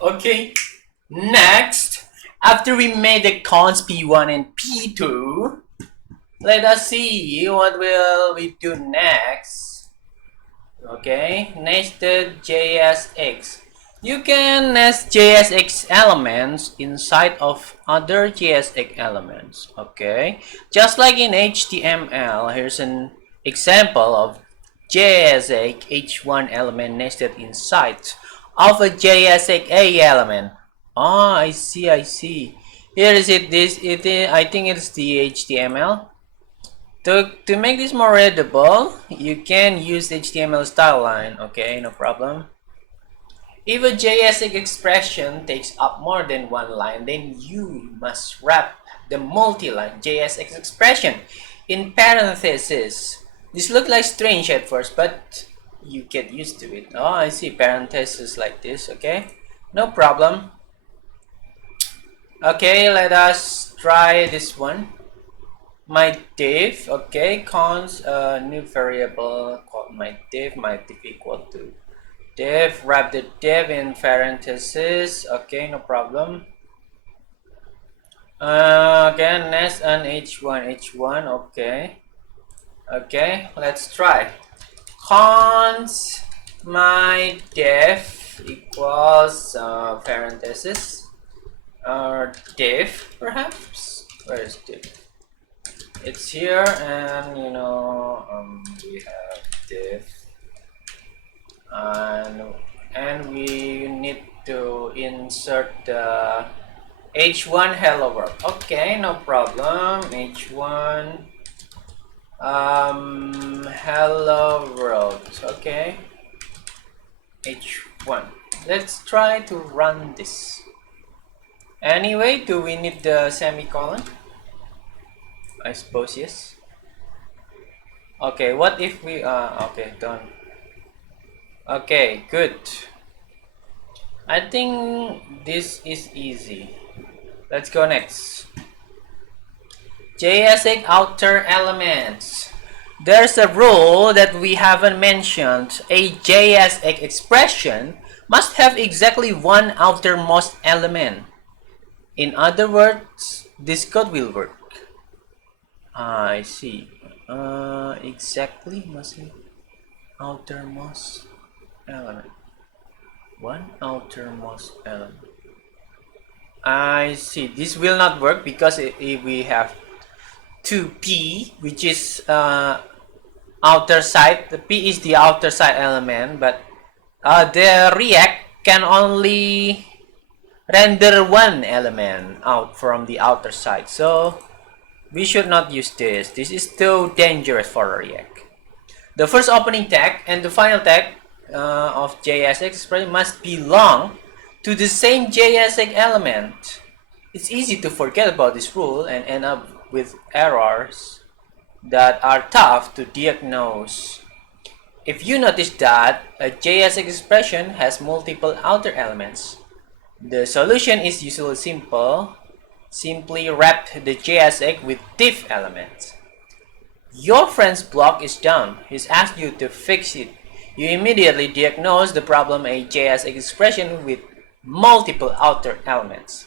Okay, next, after we made the cons P1 and P2, let us see what will we do next. Okay, nested JSX. You can nest JSX elements inside of other JSX elements. Okay, just like in HTML, here's an example of JSX H1 element nested inside of a JSX A element. Ah, I see, I see. Here is it. I think it's the HTML. To make this more readable, you can use HTML style line. Okay, no problem. If a JSX expression takes up more than one line, then you must wrap the multi-line JSX expression in parentheses. This looks like strange at first, but you get used to it. Oh, I see, parentheses like this. Okay, no problem. Okay, let us try this one. My div, okay, cons new variable called my div equal to div, wrap the div in parentheses. Okay, no problem. Again, nest and h1. Okay, okay, let's try. Cons my div equals parentheses or div, perhaps. Where is div? It's here, and we have div, and we need to insert the h1 hello world. Okay, no problem. H1 hello world. Okay, h1. Let's try to run this. Anyway, do we need the semicolon? I suppose yes. Okay, what if we okay, done. Okay, good. I think this is easy. Let's go next. JSX outer elements. There's a rule that we haven't mentioned. A JSX expression must have exactly one outermost element. In other words, this code will work. I see. Exactly must be outermost element. One outermost element. I see. This will not work because if we have 2p, which is outer side. The p is the outer side element, but the React can only render one element out from the outer side. So we should not use this. This is too dangerous for React. The first opening tag and the final tag of JSX expression must belong to the same JSX element. It's easy to forget about this rule and end up with errors that are tough to diagnose. If you notice that a JSX expression has multiple outer elements, the solution is usually simple. Simply wrap the JSX with div elements. Your friend's block is down. He's asked you to fix it. You immediately diagnose the problem a JSX expression with multiple outer elements.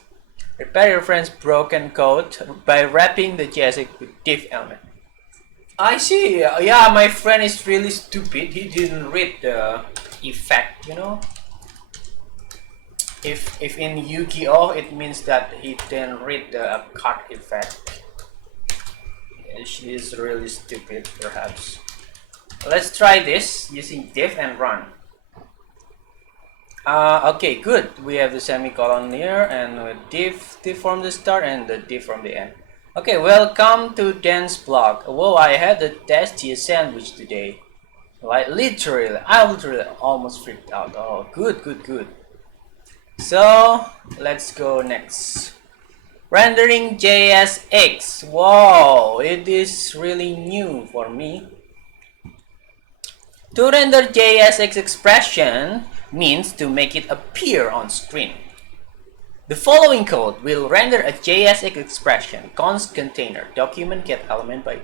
Repair your friend's broken code by wrapping the JSX with div element. I see. Yeah, my friend is really stupid. He didn't read the effect, If in Yu-Gi-Oh it means that he didn't read the card effect. She is really stupid, perhaps. Let's try this using div and run. Okay, good. We have the semicolon here and div from the start and the div from the end. Okay, welcome to dance block. Whoa, I had the tastiest sandwich today. Like literally, I literally almost freaked out. Oh, good, good, good. So let's go next. Rendering JSX. Wow, it is really new for me. To render JSX expression means to make it appear on screen. The following code will render a JSX expression: const container document get element by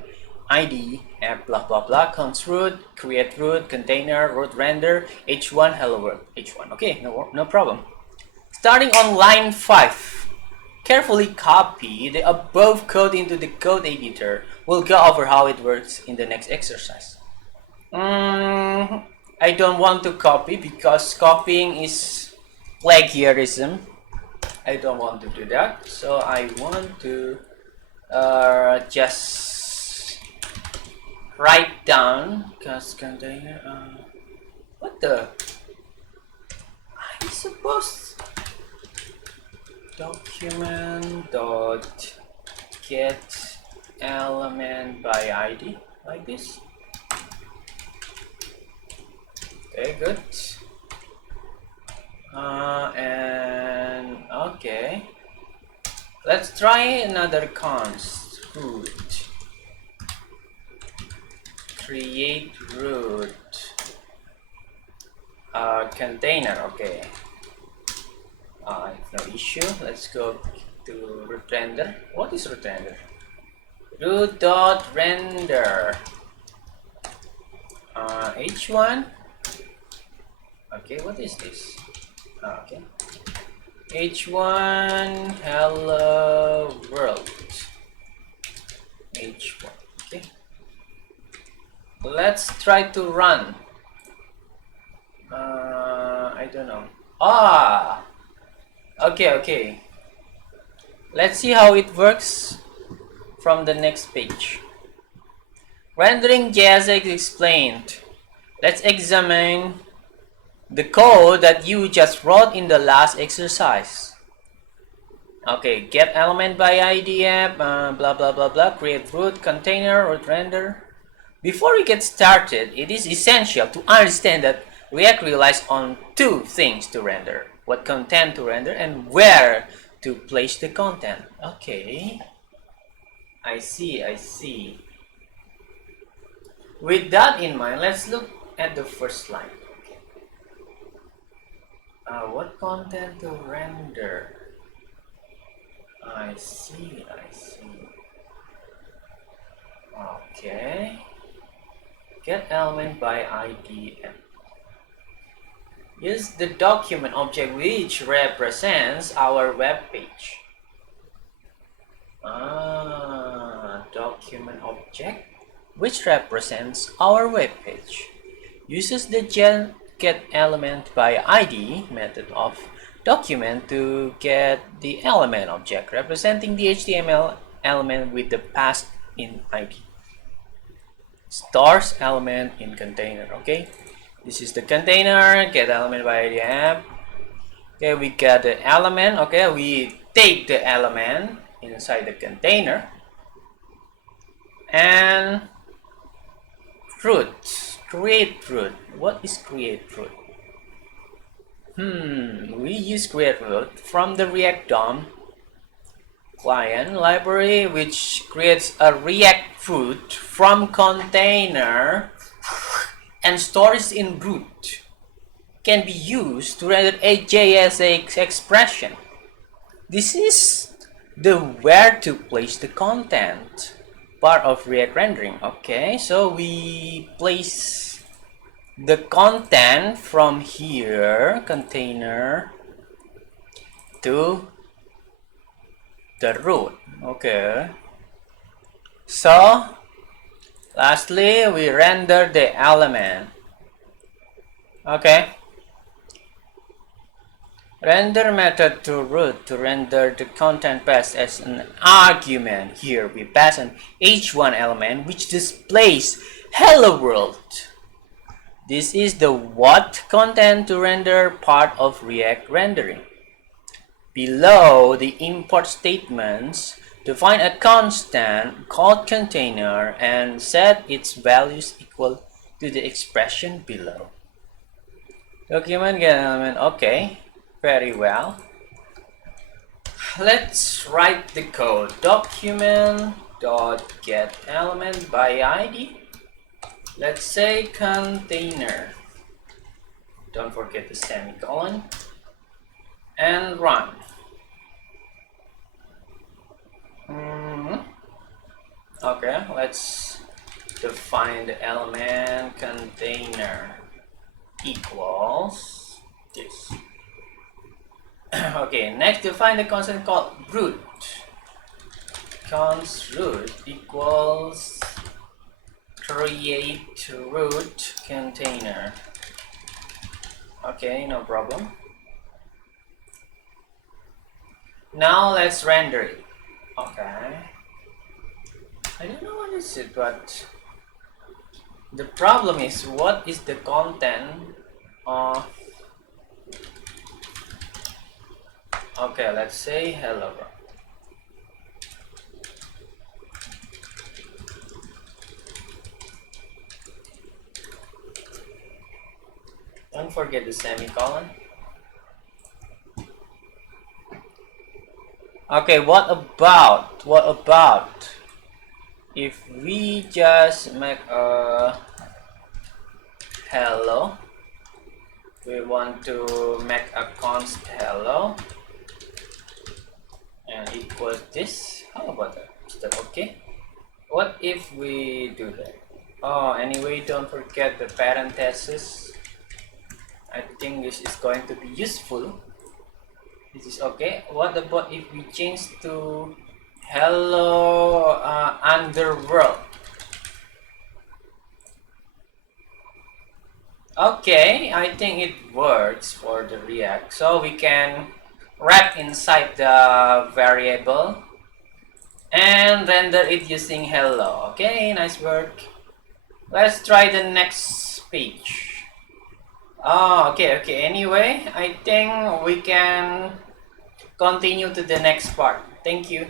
ID and blah blah blah, const root, create root, container, root render, h1 hello world, h1. Okay, no problem. Starting on line 5, carefully copy the above code into the code editor. We'll go over how it works in the next exercise. I don't want to copy because copying is plagiarism. I don't want to do that, so I want to just write down because container. What the? I suppose document dot get element by ID like this. Okay, good. And okay, let's try another const root. Create root container. Okay, no issue. Let's go to root render. What is root render? Root dot render h1. Okay, what is this? Okay, h1 hello world h1. Okay, let's try to run. I don't know. Okay, let's see how it works from the next page. Rendering JSX explained. Let's examine the code that you just wrote in the last exercise. Okay, get element by ID app, blah blah blah blah, create root container or render. Before we get started, it is essential to understand that React relies on two things to render: what content to render and where to place the content. Okay, I see. With that in mind, let's look at the first line. What content to render? I see. Okay. Get element by ID. Use the document object which represents our web page. Document object which represents our web page uses the get element by ID method of document to get the element object representing the HTML element with the passed in ID. Stores element in container. Okay, this is the container, get element by ID app. Okay, we got the element. Okay, we take the element inside the container and root, create root. What is create root? We use create root from the React DOM client library, which creates a React root from container and stores in root. Can be used to render a JSX expression. This is the where to place the content part of React rendering. Okay, so we place the content from here, container, to the root. Okay, so lastly we render the element. Okay, render method to root to render the content passed as an argument. Here we pass an h1 element which displays hello world. This is the what content to render part of React rendering. Below the import statements, define a constant called container and set its values equal to the expression below. Document get element. Okay, very well. Let's write the code. Document dot get element by ID. Let's say container. Don't forget the semicolon. And run. Okay, let's define the element container equals this. Okay, next define the constant called root. Const root equals create root container. Okay, no problem. Now let's render it. Okay. I don't know what is it, but the problem is what is the content of. Okay, let's say hello world. Don't forget the semicolon. Okay, what about if we just make a hello? We want to make a const hello and equals this. How about that? Is that okay? What if we do that? Oh, anyway, don't forget the parentheses. I think this is going to be useful. This is okay. What about if we change to hello underworld? Okay, I think it works for the React. So we can wrap inside the variable and render it using hello. Okay, nice work. Let's try the next page. Oh, okay. Anyway, I think we can continue to the next part. Thank you.